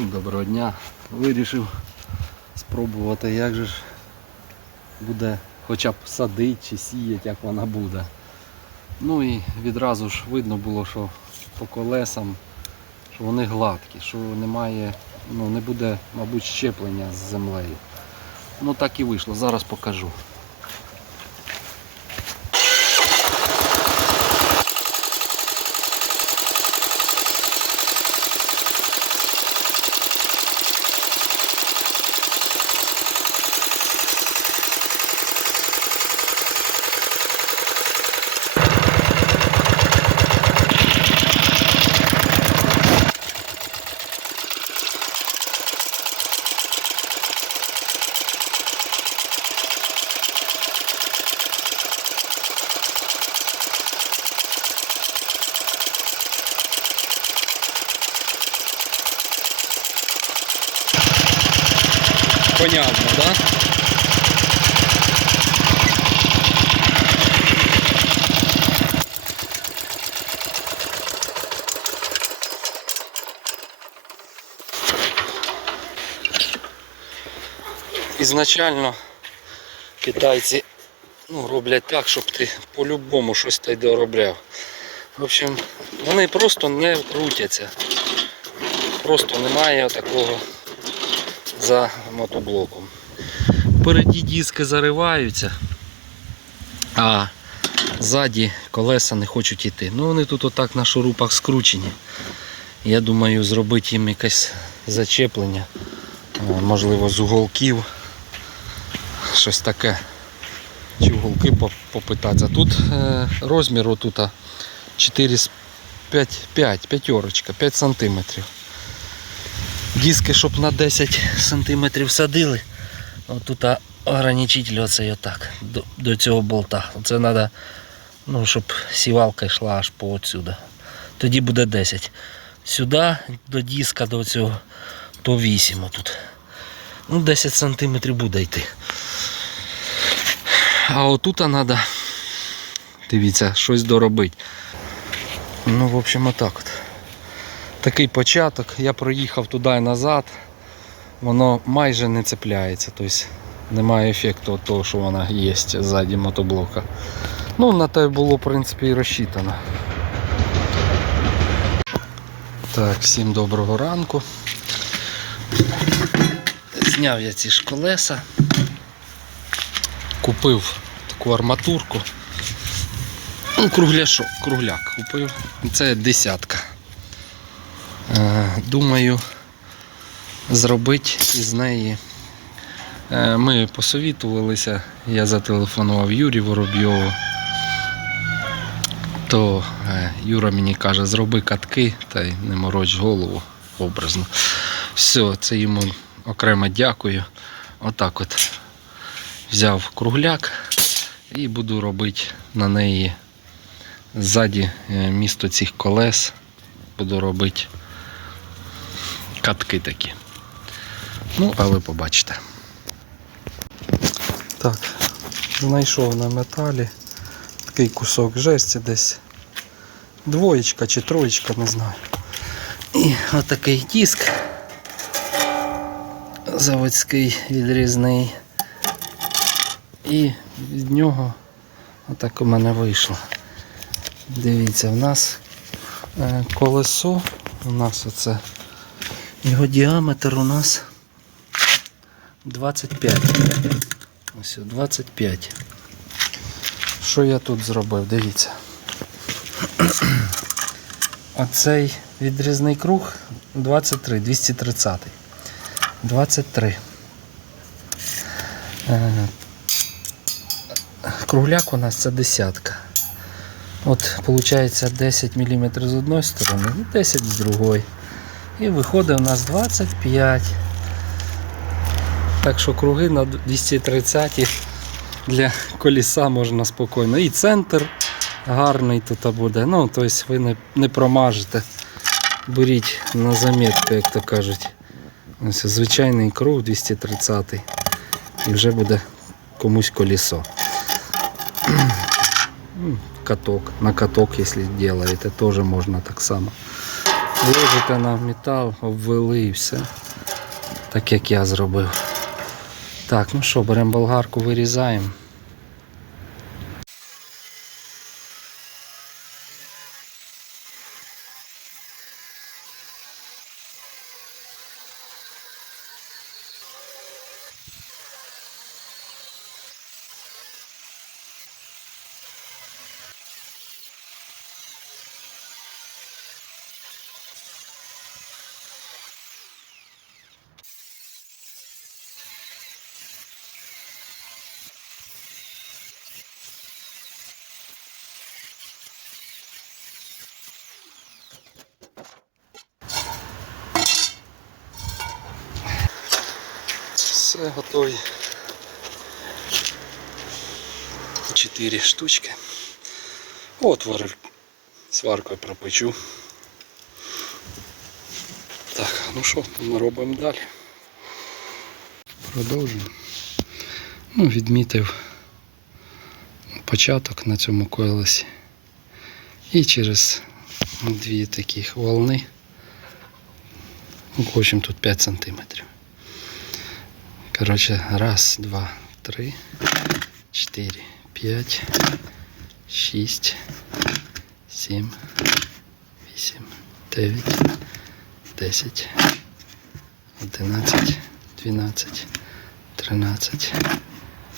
Всім доброго дня. Вирішив спробувати, як же ж буде хоча б садити чи сіяти, як вона буде. Ну і відразу ж видно було, що по колесам, що вони гладкі, що немає, ну не буде, мабуть, щеплення з землею. Ну так і вийшло, зараз покажу. Понятно, да? Ізначально китайці ну, роблять так, щоб ти по-любому щось та й доробляв. В общем, вони просто не крутяться. Просто немає такого за мотоблоком. Впереді диски зариваються, а ззаді колеса не хочуть йти. Ну вони тут отак на шурупах скручені. Я думаю зробити їм якесь зачеплення, можливо з уголків. Щось таке. Чи уголки поп- попитатися. Тут е, розмір отут 4 з 5, 5, п'ятерочка, 5 сантиметрів. Диски, щоб на 10 см садили. Отут ограничитель оцей отак, до, до цього болта. Це треба, ну, щоб сівалка йшла аж по отсюда. Тоді буде 10. Сюди до диска до цього то 8 отут. Ну, 10 см буде йти. А отут треба, дивіться, щось доробити. Ну, в общем, отак от такий початок. Я проїхав туди і назад, воно майже не цепляється, тобто немає ефекту від того, що вона є ззаді мотоблока. Ну, на те було, в принципі, і розчитано. Так, всім доброго ранку. Зняв я ці ж колеса, купив таку арматурку. Ну, кругляшок, кругляк купив. Це десятка. Е, Думаю зробити із неї. Е, Ми посовітувалися, я зателефонував Юрі Воробйову. То е, Юра мені каже, зроби катки та й не мороч голову образно. Все, це йому окремо дякую. Отак от взяв кругляк і буду робити на неї ззаді е, місто цих колес. Буду робити катки такі. Ну, а ви побачите. Так, знайшов на металі такий кусок жесті десь. Двоєчка чи троєчка, не знаю. І отакий диск заводський відрізний. І від нього отак у мене вийшло. Дивіться, в нас е, колесо, у нас оце його діаметр у нас 25. Ось 25. Що я тут зробив? Дивіться. Оцей відрізний круг 23, 230. 23. Кругляк у нас це десятка. От, виходить 10 мм з одної сторони і 10 з другої. І виходить у нас 25. Так що круги на 230 для коліса можна спокійно. І центр гарний тут буде. Ну, тобто ви не, не промажете. Беріть на замітку, як то кажуть. Ось звичайний круг 230 і вже буде комусь колесо. Каток. На каток, якщо делаете, теж можна так само. ложите на метал, обвели і все. Так як я зробив. Так, ну що, беремо болгарку, вирізаємо. Все готові. Чотири штучки. Отвори сваркою пропечу. Так, ну що, ми робимо далі. Продовжуємо. Ну, відмітив початок на цьому колесі. І через дві таких волни. Ну, в общем, тут 5 сантиметрів. Короче, раз, два, три, четыре, пять, шесть, семь, вісім, дев'ять, десять, одинадцять, дванадцять, тринадцять,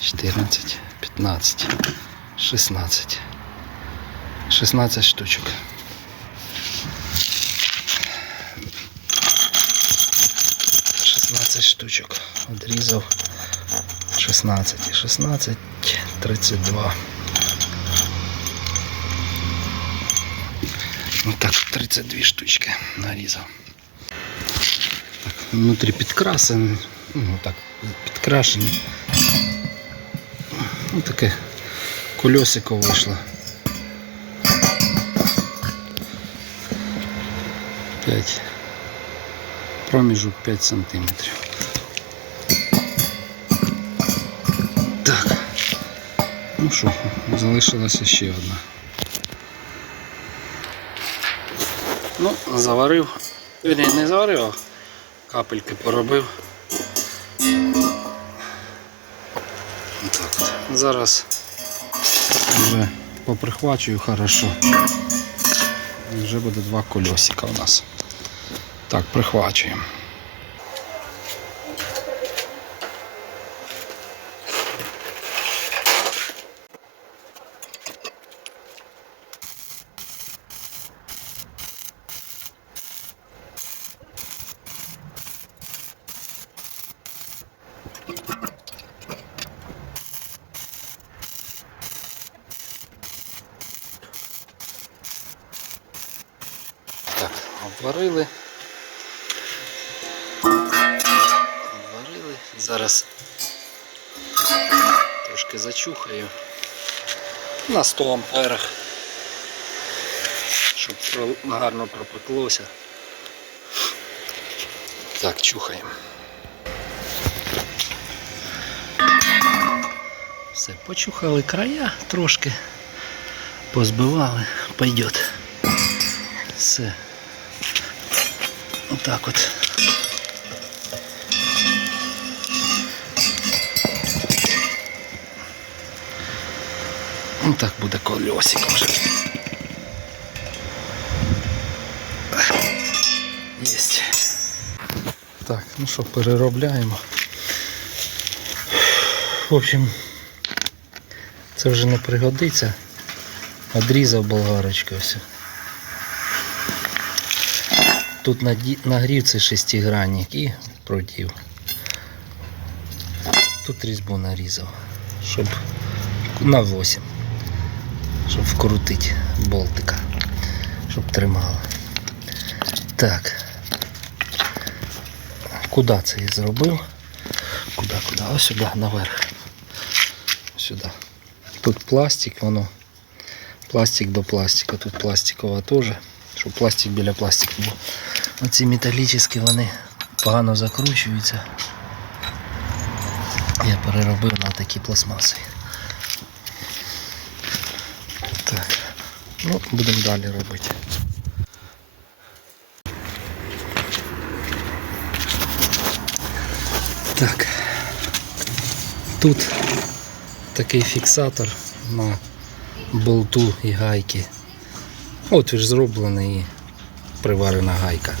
чотирнадцять, п'ятнадцять, шістнадцять. 16 штучок. Шістнадцять штучок. Одрізав 16 і 16, 32. Ну так, 32 штучки нарізав. Так, внутрі підкрасені, ну так, підкрашені. Ну таке колесико вийшло. 5 проміжок 5 сантиметрів. Ну що, залишилася ще одна. Ну, заварив. Вірні, не заварив, а капельки поробив. Так от. Зараз вже поприхвачую хорошо. Вже буде два кольосика у нас. Так, прихвачуємо. Так, обварили. Обварили. Зараз трошки зачухаю. На 100 амперах. Щоб гарно пропеклося. Так, чухаємо. Все, почухали края трошки. Позбивали, пойдет. Все. Отак от. Ну так буде колесик вже. Єсть. Так, ну що, переробляємо. В общем, це вже не пригодиться. Одрізав болгарочкою все. Тут нагрів цей шестигранник і продів. Тут різьбу нарізав, щоб на 8, щоб вкрутити болтика, щоб тримало. Так. Куди це я зробив? Куди, куди? Ось сюди, наверх. Сюди. Тут пластик, воно. Пластик до пластика. Тут пластикова теж щоб пластик біля пластику був. Оці металічні вони погано закручуються. Я переробив на такі пластмаси. Так, ну будемо далі робити. Так, тут такий фіксатор на болту і гайки. Отвір зроблений і приварена гайка.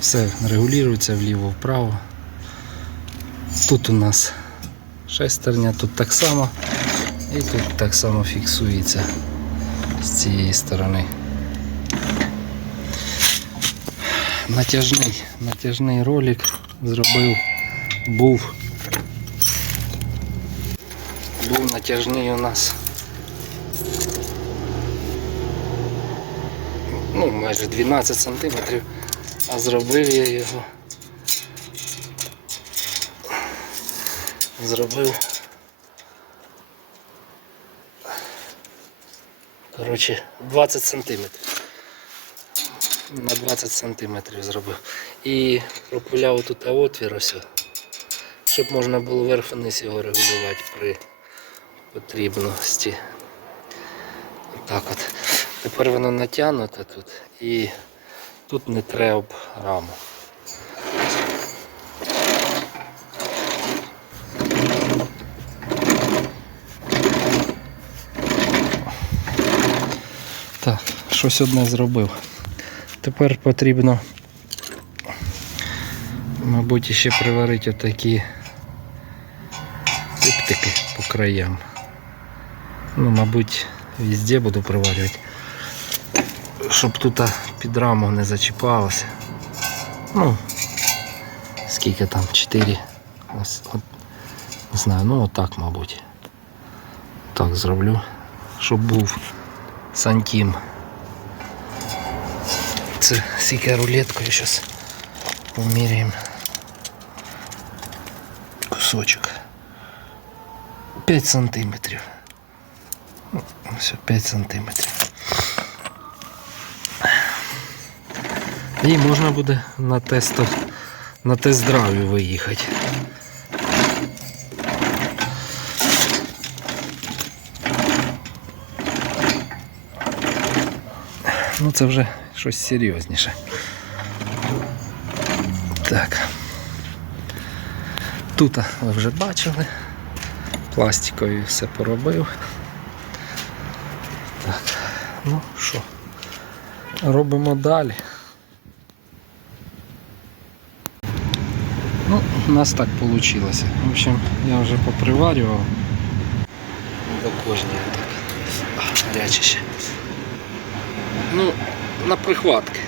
Все регулюється вліво-вправо. Тут у нас шестерня, тут так само і тут так само фіксується з цієї сторони. Натяжний, натяжний ролик зробив, був. Був натяжний у нас. Ну, майже 12 сантиметрів, а зробив я його. Зробив. Коротше, 20 сантиметрів. На 20 сантиметрів зробив. І пропиляв тут отвір ось, щоб можна було верх вниз його регулювати при потрібності. Отак от. Тепер воно натягнуте тут і тут не треба раму. Так, щось одне зробив. Тепер потрібно, мабуть, ще приварити отакі оптики по краям. Ну, мабуть, везде буду приварювати. Щоб тут під раму не зачіпалося. Ну, скільки там? 4. Ось, от, не знаю, ну отак, мабуть. Так зроблю. Щоб був сантім. Це скільки рулеткою зараз поміряємо. Кусочок. 5 сантиметрів. Ну, Все, 5 сантиметрів. І можна буде на тесто, на тест-драйві виїхати. Ну це вже щось серйозніше. Так. Тут ви вже бачили. Пластикові все поробив. Так, ну що, робимо далі. У нас так вийшло. В общем, я вже поприварював до кожної так. Гаряче. Ну, на прихватки.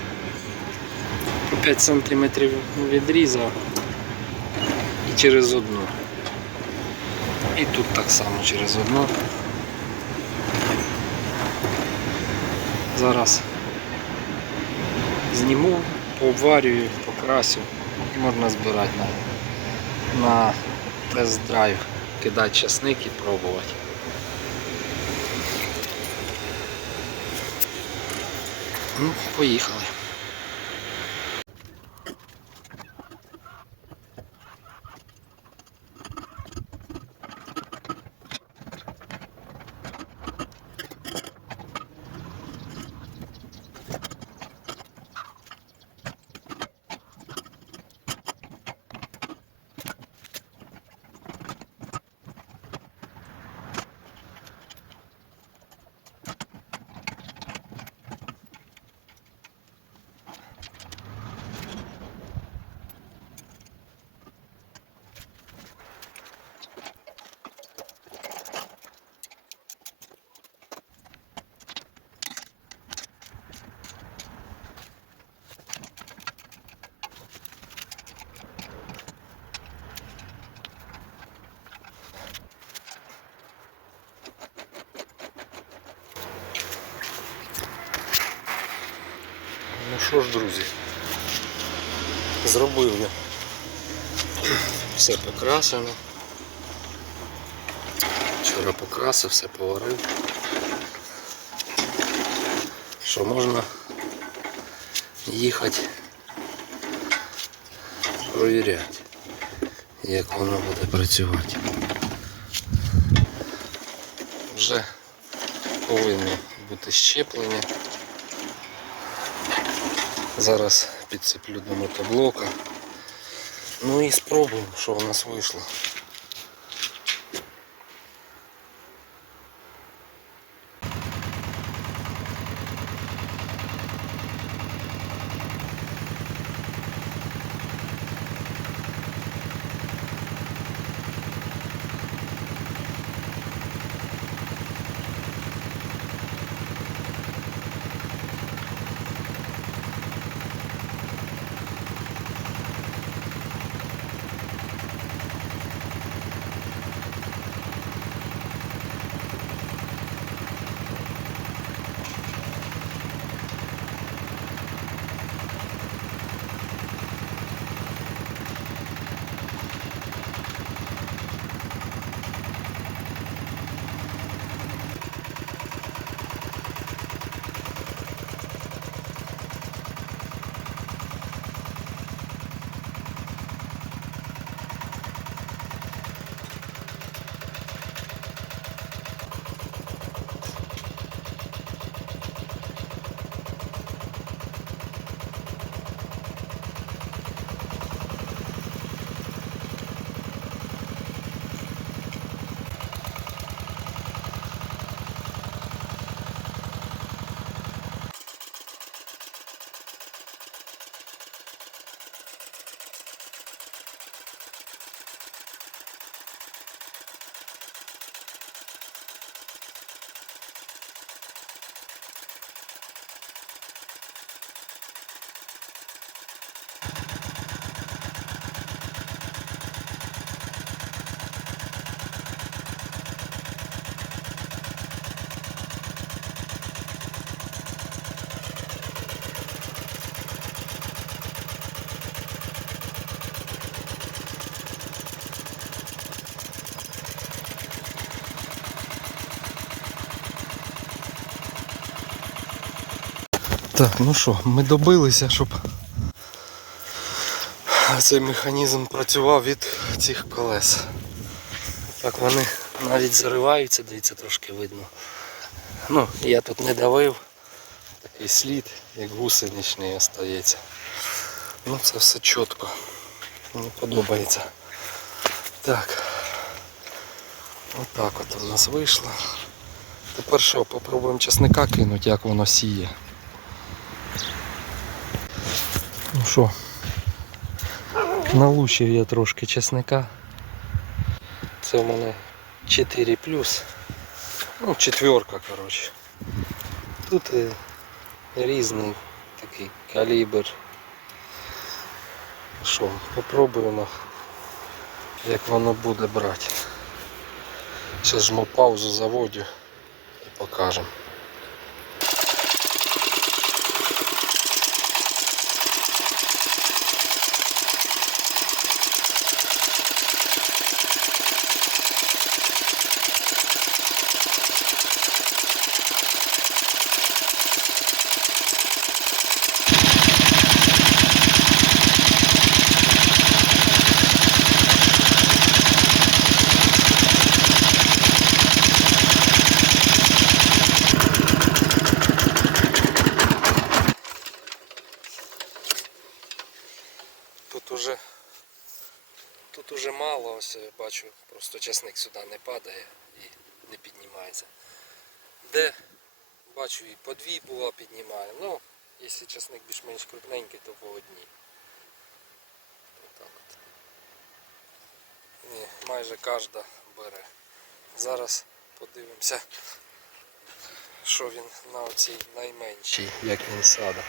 По 5 см відрізав і через одну. І тут так само через одну. Зараз зніму, пообварюю, покрасю і можна збирати на, на тест-драйв, кидати часник і пробувати. Ну, поїхали. Ну що ж, друзі, зробив я. Все покрашено. Вчора покрасив, все поварив. Що можна їхати провіряти, як воно буде працювати. Вже повинно бути щеплення. Зараз підцеплю до мотоблока. Ну і спробуємо, що у нас вийшло. Так, ну що, ми добилися, щоб цей механізм працював від цих колес. Так вони навіть зариваються, дивіться, трошки видно. Ну, я тут не давив, такий слід, як гусеничний остається. Ну це все чітко. Мені подобається. Так. Отак от у нас вийшло. Тепер що, попробуємо часника кинути, як воно сіє. Ну що, налучив я трошки чесника. Це в мене 4 плюс. Ну, четверка, коротше. Тут і різний такий калібр. Що, попробуємо, як воно буде брати. Зараз жму паузу заводю і покажемо. Тут уже тут уже мало, ось бачу, просто часник сюди не падає і не піднімається. Де бачу і по дві була піднімає. Ну, якщо часник більш-менш крупненький, то по одній. Ні, майже кожна бере. Зараз подивимося, що він на оцій найменшій, як він сада.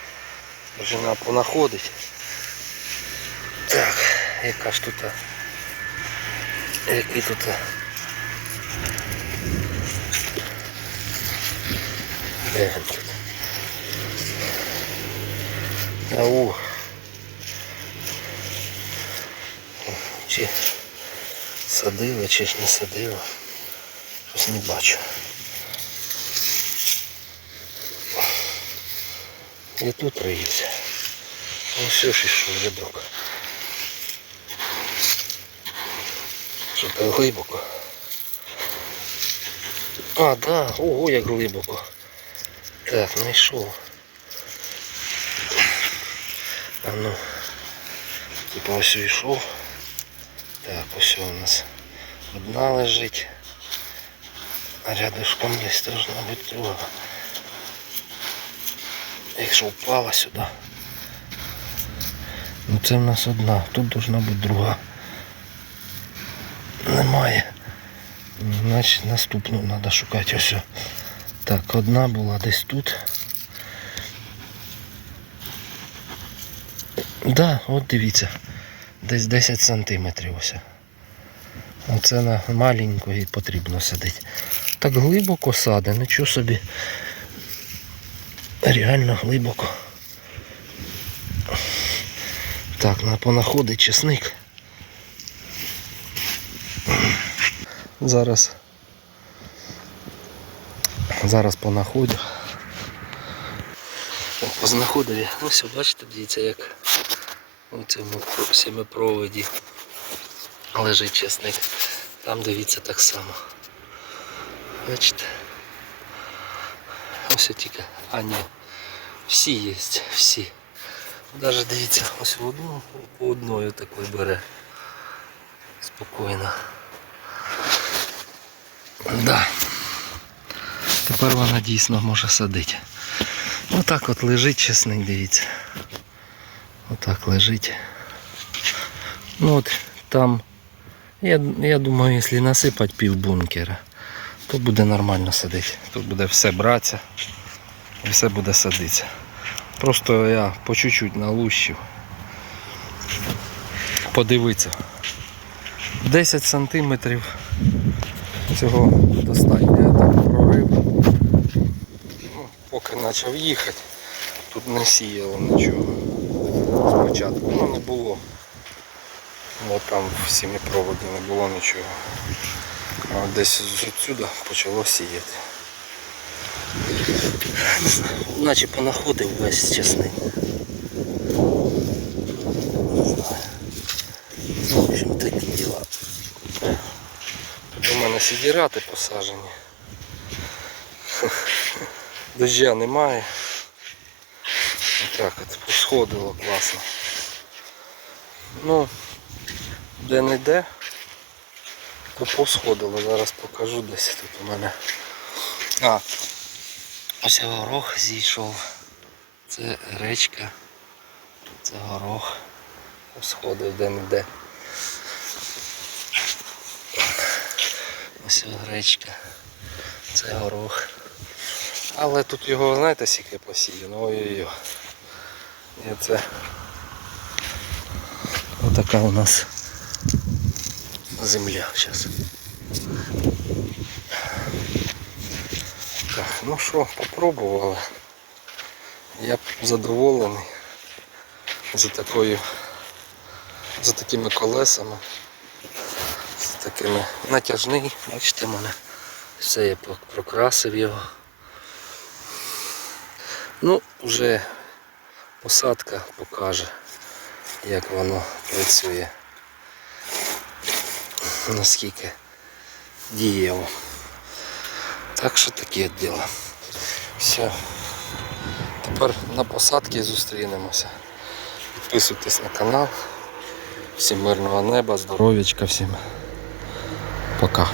Жена понаходить. Так, яка ж тут. Який тут. Тут? Ау. Чи садили, чи ж не садили. Щось не бачу. І тут. Ну все ж ішов рядок. Що глибоко? А, да, ого, як глибоко. Так, знайшов. А ну, типа ось йшов. Так, ось у нас одна лежить. А рядышком десь должна бути друга. Якщо впала сюди. Ну це в нас одна, тут должна бути друга. Немає. Значить наступну треба шукати ось. Так, одна була десь тут. Да, от дивіться. Десь 10 сантиметрів ось. Оце на маленької потрібно садити. Так глибоко саде, нічого собі. Реально глибоко. Так, на понаходить чесник. Зараз. Зараз понаходю. О, познаходив я. Ось бачите, дивіться, як у цьому про- сімипроводі лежить чесник. Там дивіться так само. Бачите? Ось тільки. А ні. Всі є, всі. Даже дивіться, ось в одну, по одною такої бере. Спокійно. Да. Тепер вона дійсно може садити. Отак от лежить чесник, дивіться. Отак лежить. Ну от там, я, я думаю, якщо насипати пів бункера, то буде нормально садити. Тут буде все братися і все буде садитися. Просто я по чуть-чуть налущив. Подивитися. 10 сантиметрів цього достатньо. Так прорив. Ну, поки почав їхати, тут не сіяло нічого. Спочатку ну, не було. От там в сіміпроводі не було нічого. А десь звідсюди почало сіяти. Наче понаходив весь чесник. Не знаю. Ну, в общем, такі діла. Тут у мене сідірати посаджені. Дождя немає. Так от посходило класно. Ну, де не де, то посходило. Зараз покажу десь тут у мене. А, ось горох зійшов. Це речка. Це горох. Посходив де не де. Ось гречка. Це горох. Але тут його, знаєте, скільки посіяно, ой-ой-ой. І це отака у нас земля зараз. Так, ну що, попробували. Я задоволений за такою, за такими колесами, такими натяжний, бачите мене. Все я прокрасив його. Ну, вже посадка покаже, як воно працює. Наскільки дієво. Так що таке діло. Все. Тепер на посадці зустрінемося. Підписуйтесь на канал. Всім мирного неба, здоров'ячка всім. Пока.